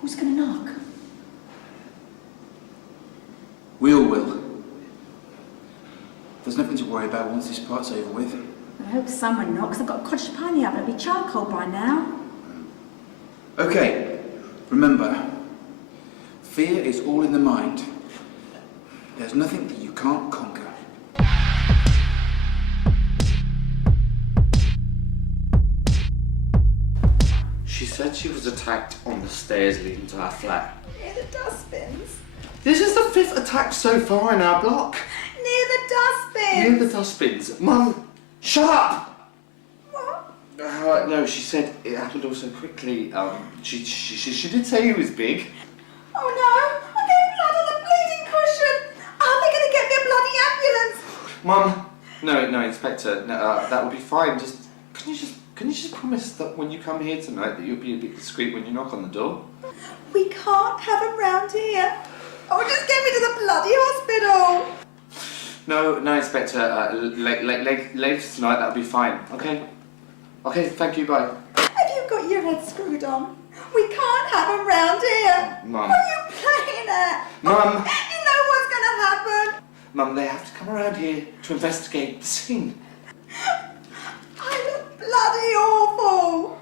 Who's gonna knock? We all will. There's nothing to worry about once this part's over with. I hope someone knocks. I've got a cottage pie in the oven. It'll be charcoal by now. Okay, remember, fear is all in the mind. There's nothing that you can't conquer. She said she was attacked on the stairs leading to our flat. Near the dustbins. This is the 5th attack so far in our block. Near the dustbins. Near the dustbins. Mum, shut up! What? No, she said it happened all so quickly. She did say he was big. Oh no! I'm getting blood on the bleeding cushion! Are they gonna get me a bloody ambulance? Mum, no, Inspector, no, that would be fine. Can you just promise that when you come here tonight that you'll be a bit discreet when you knock on the door? We can't have them round here. Oh, just get me to the bloody hospital. No, Inspector. Later tonight, that'll be fine. Okay. Okay. Thank you. Bye. Have you got your head screwed on? We can't have them round here. Mum. What are you playing at? Mum. Oh, you know what's gonna happen. Mum, they have to come around here to investigate the scene. I look bloody awful.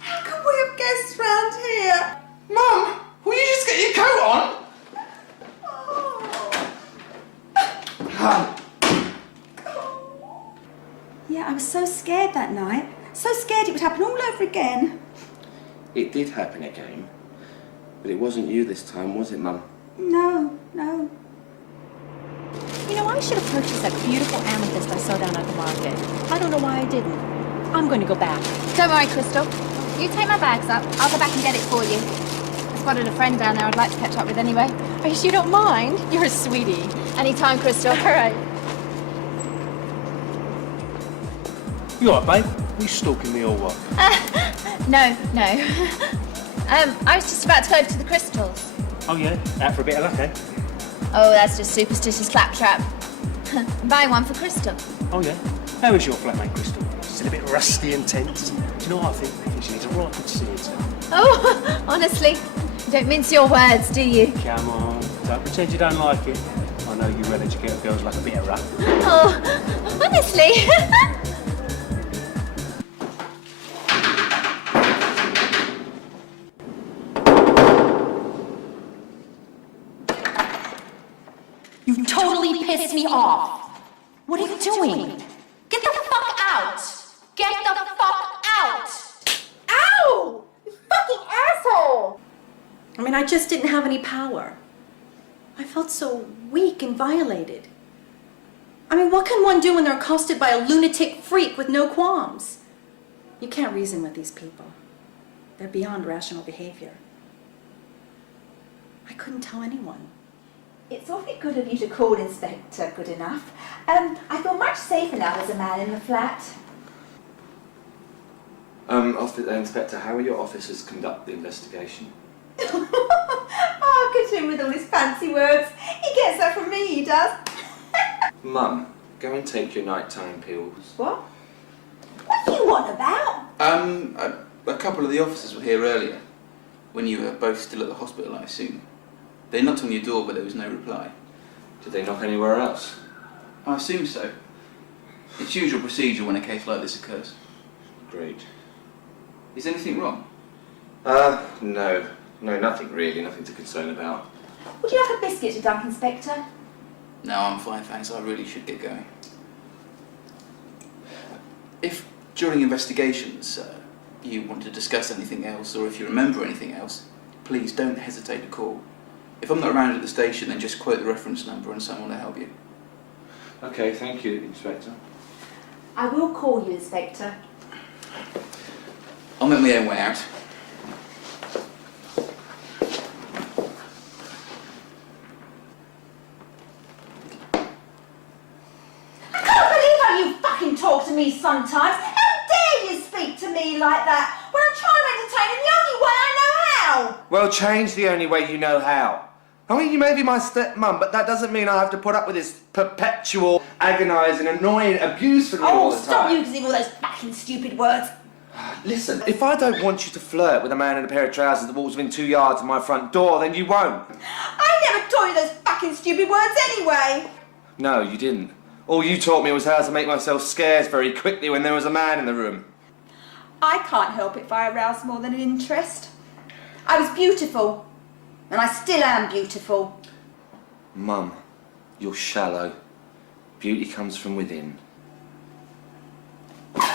How can we have guests round here? Mum, will you just get your coat on? Oh. Yeah, I was so scared that night. So scared it would happen all over again. It did happen again. But it wasn't you this time, was it, Mum? No. You know, I should have purchased that beautiful amethyst I saw down at the market. I don't know why I didn't. I'm going to go back. Don't worry, Crystal. You take my bags up. I'll go back and get it for you. I spotted a friend down there I'd like to catch up with anyway. I guess you don't mind? You're a sweetie. Anytime, Crystal. All right. You alright, babe? Are you stalking me or what? No. I was just about to go over to the crystals. Oh yeah? Out for a bit of luck, eh? Oh, that's just superstitious claptrap. I'm buying one for Crystal. Oh yeah? How is your flatmate, Crystal? She's a bit rusty and tense. Do you know what I think? I think she needs a right good seeing to. Oh, honestly, you don't mince your words, do you? Come on, don't pretend you don't like it. I know you well-educated girls like a bit of rough. Oh, honestly. You totally pissed me off. What are you doing? Get the fuck out! Get the fuck out! Ow! You fucking asshole! I mean, I just didn't have any power. I felt so weak and violated. I mean, what can one do when they're accosted by a lunatic freak with no qualms? You can't reason with these people. They're beyond rational behavior. I couldn't tell anyone. It's awfully good of you to call Inspector good enough. I feel much safer now as a man in the flat. Inspector, how will your officers conduct the investigation? Oh, look at him with all his fancy words. He gets that from me, he does. Mum, go and take your nighttime pills. What? What do you want about? A couple of the officers were here earlier, when you were both still at the hospital, I assume. They knocked on your door, but there was no reply. Did they knock anywhere else? I assume so. It's usual procedure when a case like this occurs. Great. Is anything wrong? No. No, nothing really. Nothing to concern about. Would you like a biscuit to dunk, Inspector? No, I'm fine, thanks. I really should get going. If, during investigations, you want to discuss anything else, or if you remember anything else, please don't hesitate to call. If I'm not around at the station, then just quote the reference number and someone will help you. Okay, thank you, Inspector. I will call you, Inspector. I'll make my own way out. I can't believe how you fucking talk to me sometimes. How dare you speak to me like that when I'm trying to entertain in the only way I know how? Well, change the only way you know how. I mean, you may be my stepmum, but that doesn't mean I have to put up with this perpetual, agonising, annoying abuse from you all the time. Oh, stop using all those fucking stupid words. Listen, If I don't want you to flirt with a man in a pair of trousers that walks within 2 yards of my front door, then you won't. I never taught you those fucking stupid words anyway. No, you didn't. All you taught me was how to make myself scarce very quickly when there was a man in the room. I can't help it if I arouse more than an interest. I was beautiful, and I still am beautiful. Mum, you're shallow. Beauty comes from within. Just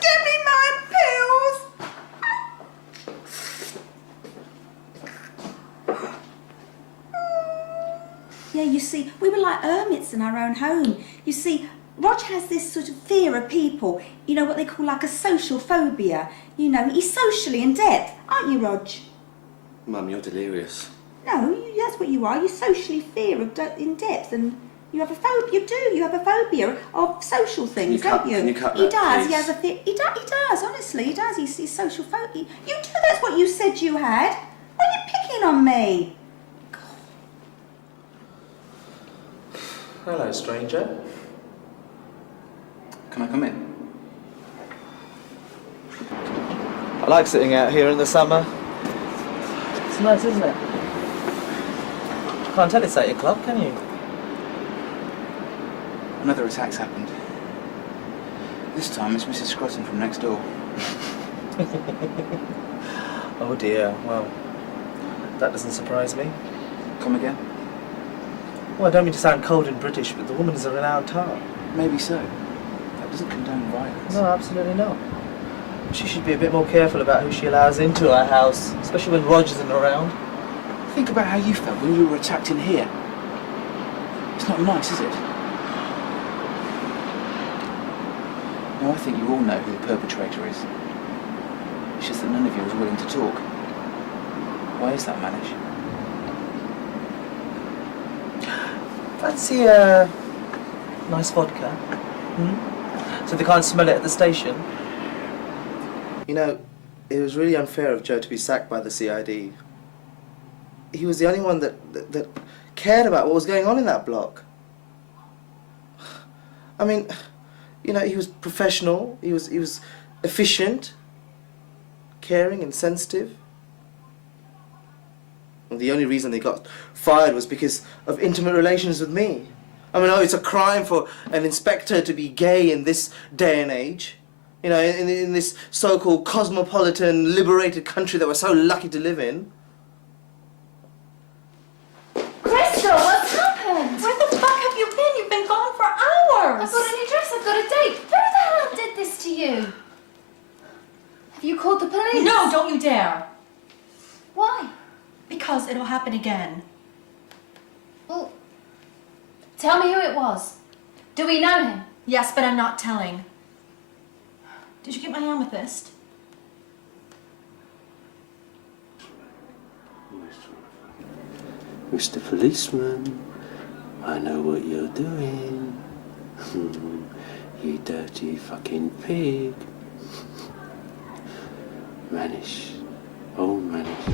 give me my pills. Yeah, you see, we were like hermits in our own home. You see, Rog has this sort of fear of people, you know, what they call like a social phobia. You know, he's socially in depth, aren't you, Rog? Mum, you're delirious. No, that's what you are. You socially fear of in depth, and you have a phobia. You do. You have a phobia of social things, don't you? Can you cut He that, does. please? He has a fear. He does. Honestly, he does. He's social phobia. You do. That's what you said you had. Why are you picking on me? Hello, stranger. Can I come in? I like sitting out here in the summer. It's nice, isn't it? Can't tell it's 8 o'clock, can you? Another attack's happened. This time it's Mrs. Scrotton from next door. Oh dear, well, that doesn't surprise me. Come again? Well, I don't mean to sound cold and British, but the woman is a renowned tart. Maybe so. That doesn't condone violence. No, absolutely not. She should be a bit more careful about who she allows into her house, especially when Rog isn't around. Think about how you felt when you were attacked in here. It's not nice, is it? Now, I think you all know who the perpetrator is. It's just that none of you was willing to talk. Why is that, Manish? Fancy a nice vodka? So they can't smell it at the station? You know, it was really unfair of Joe to be sacked by the CID. He was the only one that cared about what was going on in that block. I mean, you know, he was professional, he was efficient, caring and sensitive. And the only reason they got fired was because of intimate relations with me. I mean, oh, it's a crime for an inspector to be gay in this day and age. You know, in this so-called cosmopolitan, liberated country that we're so lucky to live in. Crystal, what's happened? Where the fuck have you been? You've been gone for hours. I've got a new dress, I've got a date. Who the hell did this to you? Have you called the police? No, don't you dare. Why? Because it'll happen again. Well, tell me who it was. Do we know him? Yes, but I'm not telling. Did you get my amethyst? Mr. Policeman, I know what you're doing. You dirty fucking pig. Manish. Oh, Manish.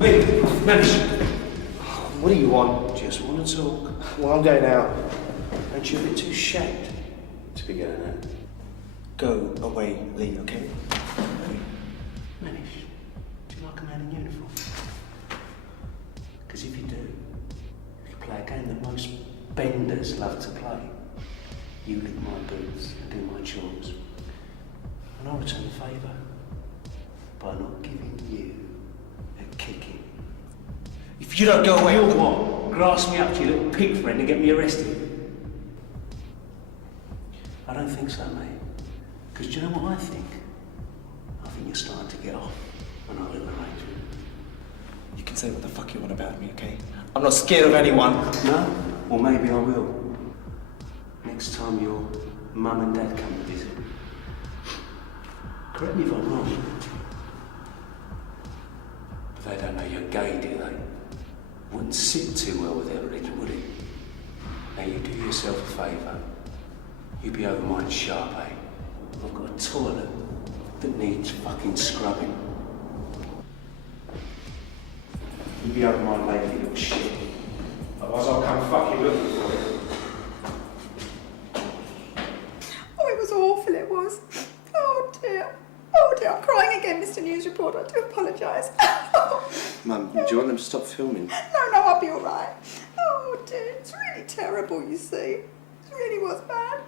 Wait, Manish. What do you want? Just want to talk. Well, I'm going out. Aren't you a bit too shagged to be going out? Go away, Lee, okay? Manish, do you like a man in uniform? Because if you do, you can play a game that most benders love to play. You lick my boots and do my chores. And I'll return the favour by not giving you a kicking. If you don't go away, You'll what? Grass me up to your little pig friend and get me arrested? I don't think so, mate. Because do you know what I think? I think you're starting to get off on our little arrangement. you can say what the fuck you want about me, okay? I'm not scared of anyone. No? Or maybe I will. Next time your mum and dad come to visit. Correct me if I'm wrong. But they don't know you're gay, do they? Wouldn't sit too well with their religion, would it? Now you do yourself a favour. You be over mine sharp, eh? I've got a toilet that needs fucking scrubbing. You be over my lady, you little shit. Otherwise I'll come fucking looking for you. Oh, it was awful, it was. Oh dear. Oh dear, I'm crying again, Mr. News Reporter. I do apologise. Mum, do you want them to stop filming? No, I'll be all right. Oh dear, it's really terrible, you see. It really was bad.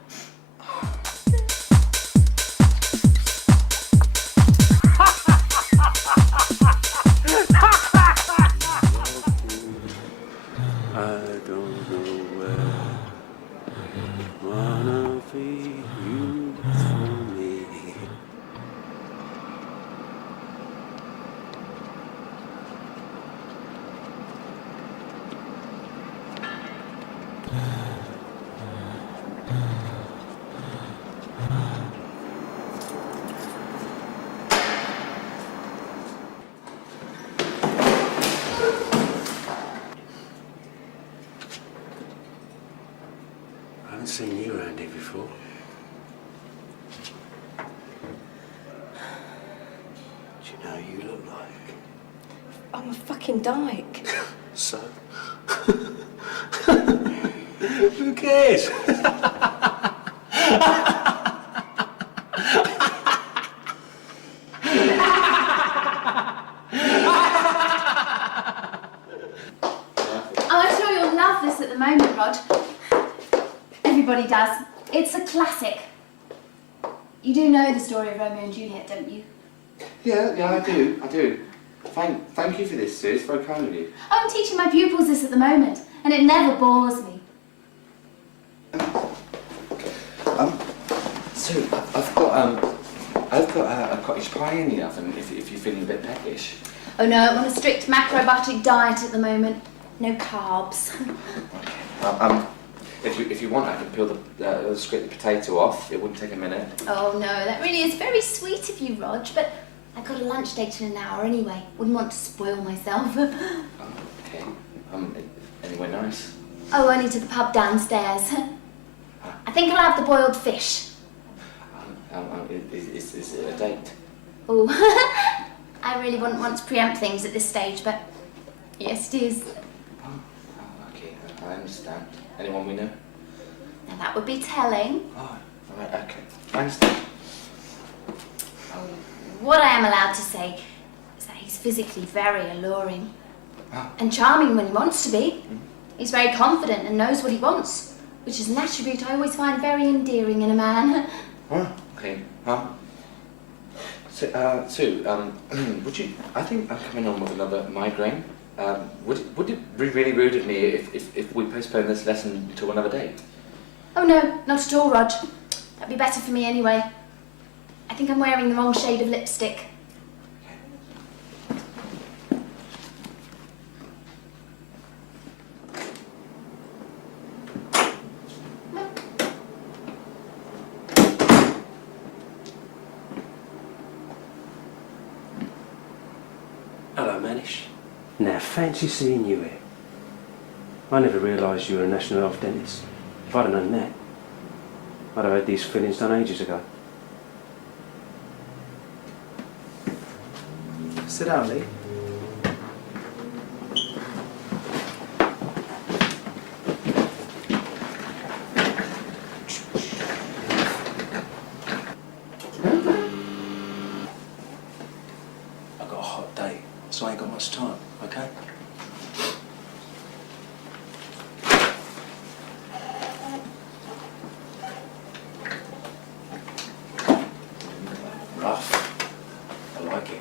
I don't know where. Wanna be you for me. I haven't seen you around here before. Do you know who you look like? I'm a fucking dyke. So? Who cares? I'm sure you'll love this at the moment, Rod. Everybody does. It's a classic. You do know the story of Romeo and Juliet, don't you? Yeah, I do. Thank you for this, Sue. It's very kind of you. Oh, I'm teaching my pupils this at the moment, and it never bores me. Sue, I've got a cottage pie in the oven if you're feeling a bit peckish. Oh no, I'm on a strict macrobiotic diet at the moment. No carbs. If you want, I can peel scrape the potato off. It wouldn't take a minute. Oh no, that really is very sweet of you, Rog, but I've got a lunch date in an hour anyway. Wouldn't want to spoil myself. Okay. Anywhere nice? Oh, only to the pub downstairs. I think I'll have the boiled fish. Is it a date? Oh, I really wouldn't want to preempt things at this stage, but yes, it is. Okay, I understand. Anyone we know? Now that would be telling. Oh, right, okay. I understand. What I am allowed to say is that he's physically very alluring. Ah. And charming when he wants to be. He's very confident and knows what he wants, which is an attribute I always find very endearing in a man. Okay. Sue, would you? I think I'm coming on with another migraine. Would it be really rude of me if we postpone this lesson to another day? Oh no, not at all, Rog. That'd be better for me anyway. I think I'm wearing the wrong shade of lipstick. Hello, Manish. Now, fancy seeing you here. I never realised you were a National Health dentist. If I'd have known that, I'd have had these fillings done ages ago. Sit down, Lee. I've got a hot day, so I ain't got much time, okay? Rough. I like it.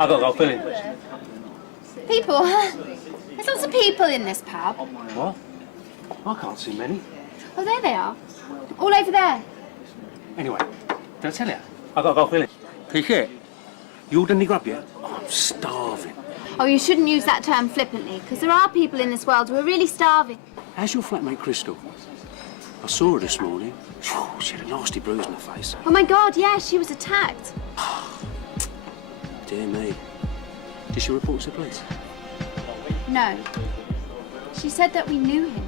I've got to go filling. People? There's lots of people in this pub. What? I can't see many. Oh, there they are. All over there. Anyway, did I tell you? I've got to go filling. Take care. You ordered any grub yet? Oh, I'm starving. Oh, you shouldn't use that term flippantly, because there are people in this world who are really starving. How's your flatmate Crystal? I saw her this morning. Phew, she had a nasty bruise on her face. Oh my God, yeah, she was attacked. Dear me. Did she report to the police? No. She said that we knew him.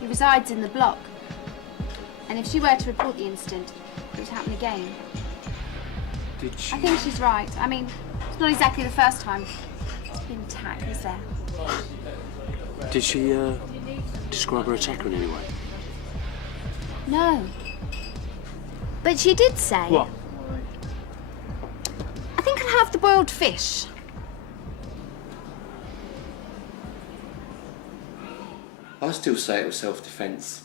He resides in the block. And if she were to report the incident, it would happen again. Did she? I think she's right. I mean, it's not exactly the first time she's been attacked, is there? Did she describe her attacker in any way? No. But she did say... What? I think I'll have the boiled fish. I still say it was self-defence.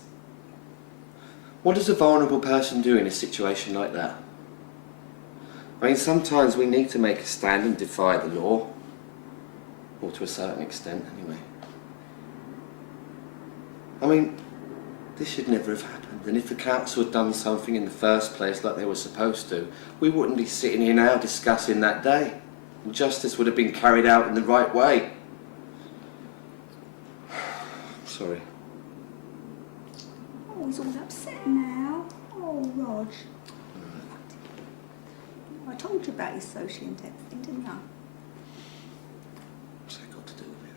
What does a vulnerable person do in a situation like that? I mean, sometimes we need to make a stand and defy the law. Or to a certain extent, anyway. I mean, this should never have happened. And if the council had done something in the first place like they were supposed to, we wouldn't be sitting here now discussing that day. And justice would have been carried out in the right way. Sorry. Oh, he's all upset now. Oh, Rog. I told you about his social in-depth thing, didn't I? What's that got to do with it?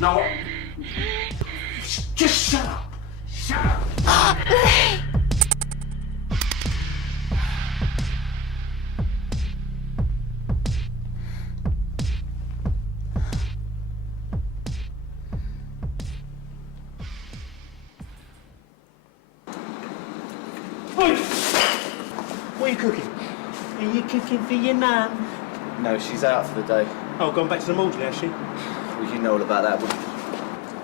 No. Just shut up. Shut up. What are you cooking? Are you cooking for your mum? No, she's out for the day. Oh, gone back to the Maudsley, has she? Well, you know all about that, wouldn't you?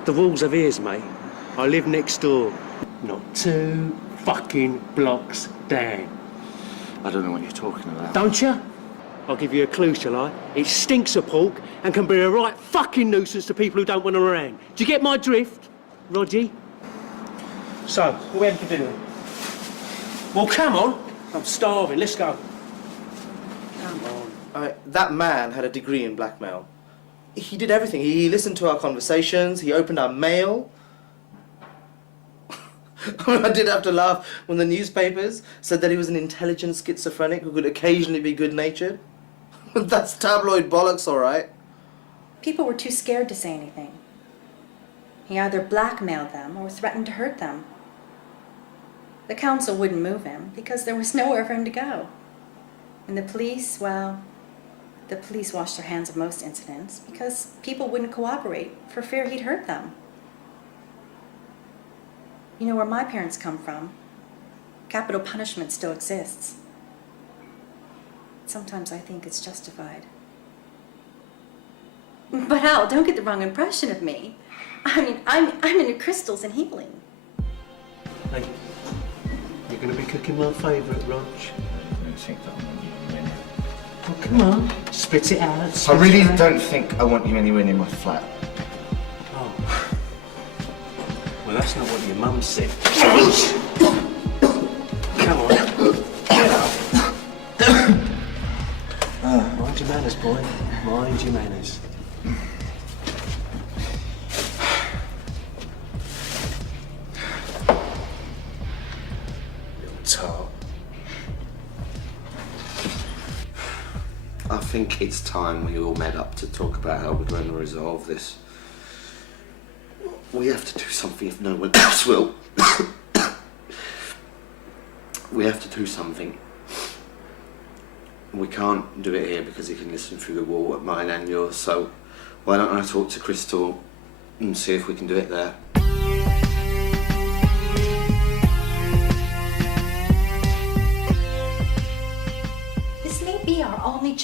The rules of ears, mate. I live next door. Not 2 fucking blocks down. I don't know what you're talking about. Don't you? I'll give you a clue, shall I? It stinks of pork and can be a right fucking nuisance to people who don't want them around. Do you get my drift, Rogie? So, what are we having for dinner? Well, come on. I'm starving. Let's go. Come on. That man had a degree in blackmail. He did everything. He listened to our conversations. He opened our mail. I did have to laugh when the newspapers said that he was an intelligent schizophrenic who could occasionally be good-natured. That's tabloid bollocks, all right. People were too scared to say anything. He either blackmailed them or threatened to hurt them. The council wouldn't move him because there was nowhere for him to go. And the police, well, the police washed their hands of most incidents because people wouldn't cooperate for fear he'd hurt them. You know where my parents come from? Capital punishment still exists. Sometimes I think it's justified. But Al, don't get the wrong impression of me. I mean, I'm into crystals and healing. Hey, you're going to be cooking my favourite, Rog. I think that I'm winning. Oh, come on. Spit it out. I spit really it out. don't think I want you anywhere near my flat. Oh. Well, that's not what your mum said. Come on. Get up. Mind your manners, boy. Mind your manners. Tart. I think it's time we all met up to talk about how we're going to resolve this. We have to do something if no one else will. We have to do something. We can't do it here because he can listen through the wall at mine and yours, so why don't I talk to Crystal and see if we can do it there?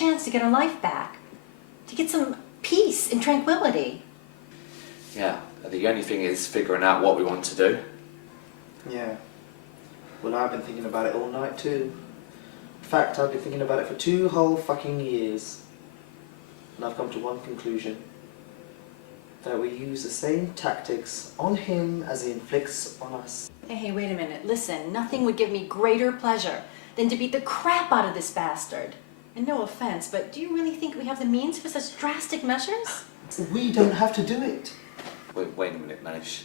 chance to get her life back, to get some peace and tranquility. Yeah, the only thing is figuring out what we want to do. Yeah. Well, I've been thinking about it all night too. In fact, I've been thinking about it for 2 whole fucking years. And I've come to one conclusion. That we use the same tactics on him as he inflicts on us. Hey, wait a minute. Listen, nothing would give me greater pleasure than to beat the crap out of this bastard. And no offense, but do you really think we have the means for such drastic measures? We don't have to do it. Wait a minute, Manish.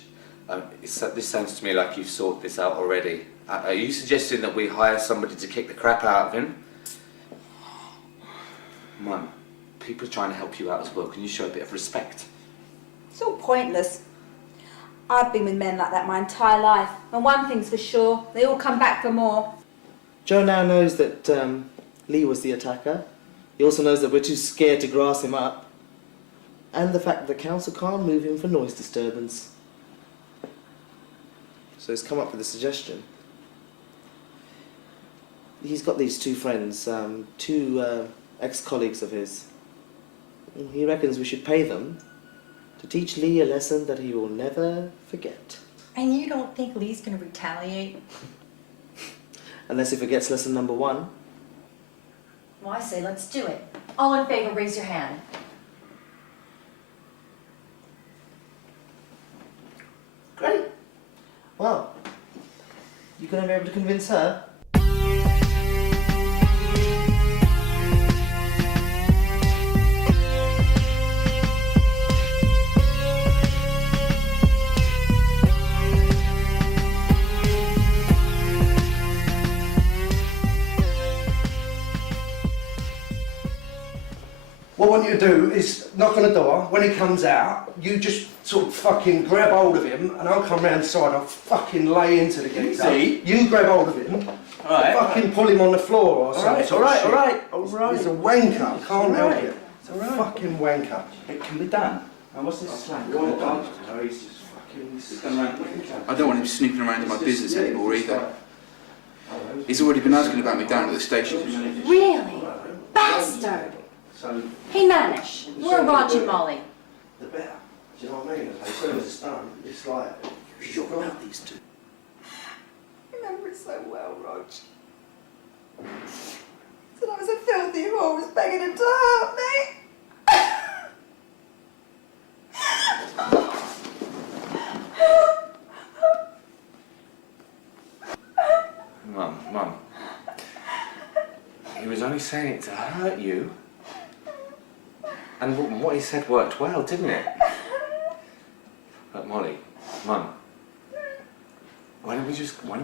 This sounds to me like you've sorted this out already. Are you suggesting that we hire somebody to kick the crap out of him? Mum, people are trying to help you out as well. Can you show a bit of respect? It's all pointless. I've been with men like that my entire life, and one thing's for sure, they all come back for more. Joe now knows that Lee was the attacker. He also knows that we're too scared to grass him up. And the fact that the council can't move him for noise disturbance. So he's come up with a suggestion. He's got these 2 friends, 2 ex-colleagues of his. He reckons we should pay them to teach Lee a lesson that he will never forget. And you don't think Lee's gonna retaliate? Unless he forgets lesson number 1. Well, I say let's do it. All in favor, raise your hand. Great. Well, you gonna be able to convince her? What I want you to do is knock on the door. When he comes out, you just sort of fucking grab hold of him, and I'll come round the side. I'll fucking lay into the geezer. See? You grab hold of him. Alright. Fucking pull him on the floor or something. Alright. He's a wanker. I can't help it. It's alright. Fucking wanker. It can be done. And what's this slack? He's just fucking... I don't want him snooping around in my business anymore either. He's already been asking about me down at the station. Really? Bastard! So, Hey, Manish, we're Roger Molly. the better. Do you know what I mean? As soon as it's done, it's like, you're out these 2. I remember it so well, Rog. Said I was a filthy whore, was begging him to hurt me. Mum. He was only saying it to hurt you. And what he said worked well, didn't it? But Molly, Mum, why don't we just go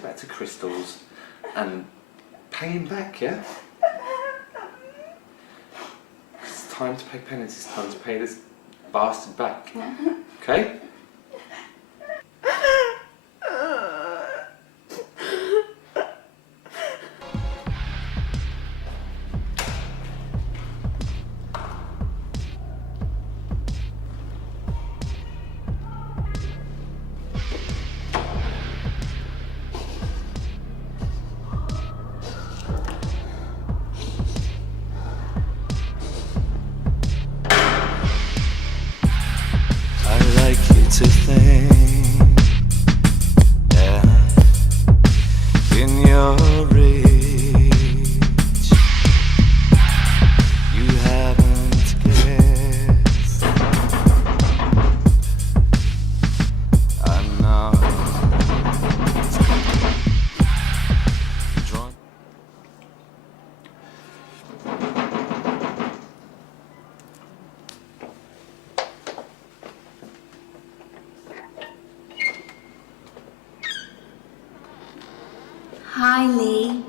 back to Crystal's and pay him back, yeah? It's time to pay penance. It's time to pay this bastard back. Okay? To think, yeah, in your reach, you haven't guessed. I know. Drunk. Hi, Lee.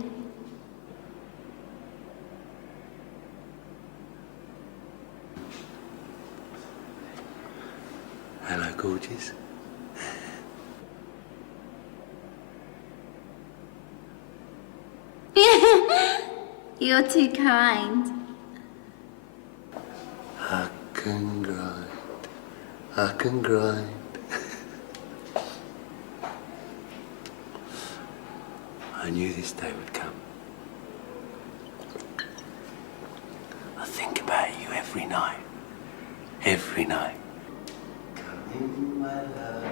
Hello, gorgeous. You're too kind. I can grind. I can grind. I knew this day would come. every night. Every night. Come in, my love.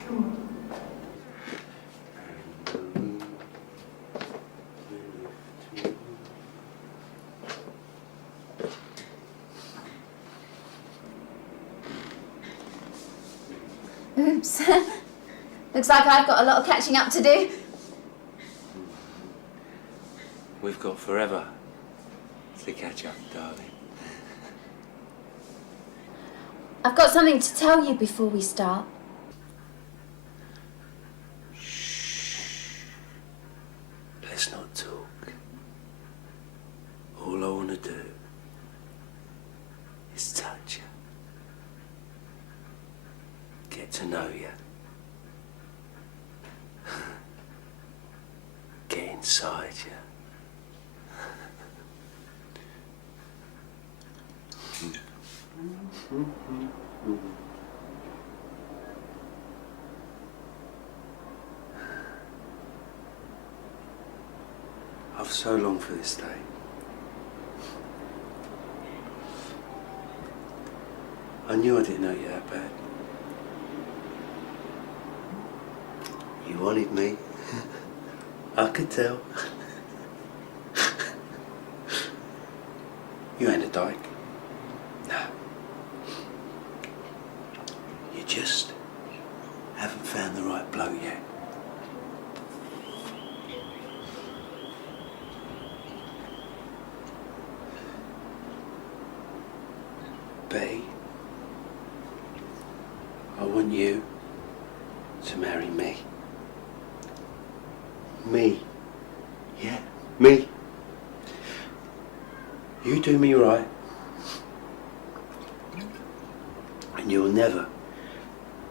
Come on. Oops. Looks like I've got a lot of catching up to do. We've got forever to catch up, darling. I've got something to tell you before we start. Let's not talk. All I want to do is touch you. Get to know you. Get inside you. I've so longed for this day. I knew I didn't know you that bad. You wanted me. I could tell. You ain't a dyke. No. You just haven't found the right bloke yet. Betty, I want you to marry me. Me. Yeah, me. You do me right, and you'll never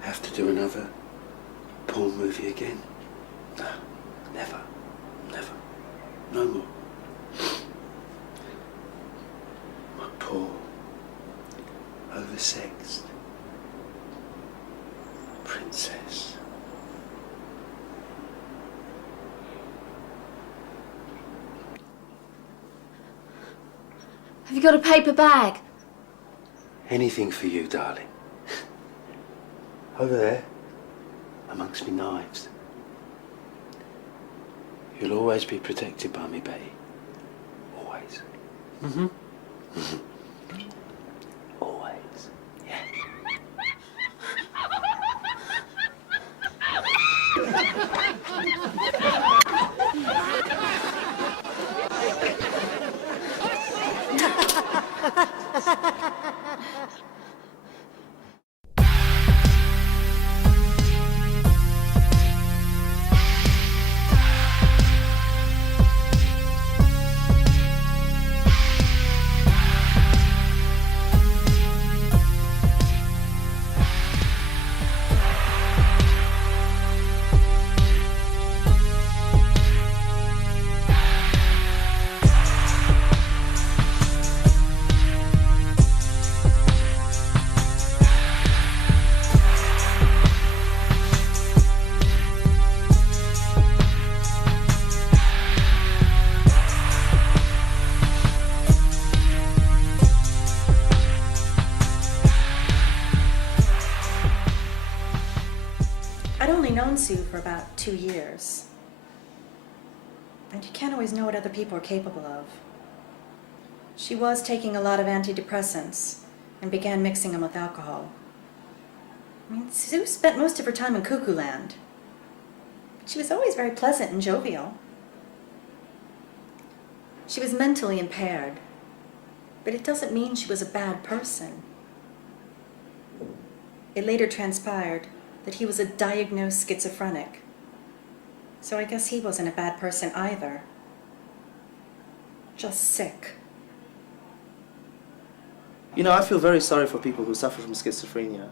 have to do another porn movie again. No, never, never, no more. My poor, oversexed princess. Have you got a paper bag? Anything for you, darling. Over there, amongst me knives. You'll always be protected by me, Betty. Always. Mm-hmm. Mm-hmm. Always. Yeah. I'd only known Sue for about 2 years. And you can't always know what other people are capable of. She was taking a lot of antidepressants and began mixing them with alcohol. I mean, Sue spent most of her time in Cuckoo Land. But she was always very pleasant and jovial. She was mentally impaired, but it doesn't mean she was a bad person. It later transpired that he was a diagnosed schizophrenic. So I guess he wasn't a bad person either. Just sick. You know, I feel very sorry for people who suffer from schizophrenia.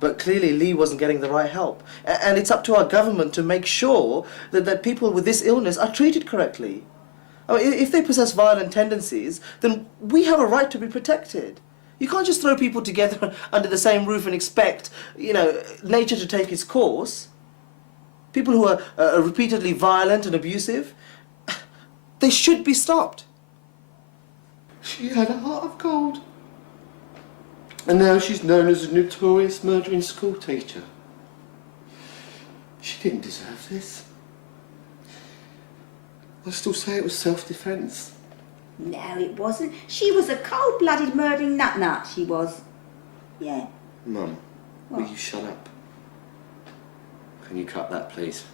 But clearly Lee wasn't getting the right help. And it's up to our government to make sure that people with this illness are treated correctly. I mean, if they possess violent tendencies, then we have a right to be protected. You can't just throw people together under the same roof and expect, you know, nature to take its course. People who are repeatedly violent and abusive, they should be stopped. She had a heart of gold. And now she's known as a notorious murdering schoolteacher. She didn't deserve this. I still say it was self-defence. No, it wasn't. She was a cold-blooded murdering nut-nut, she was. Yeah. Mum, will What? you shut up? Can you cut that, please?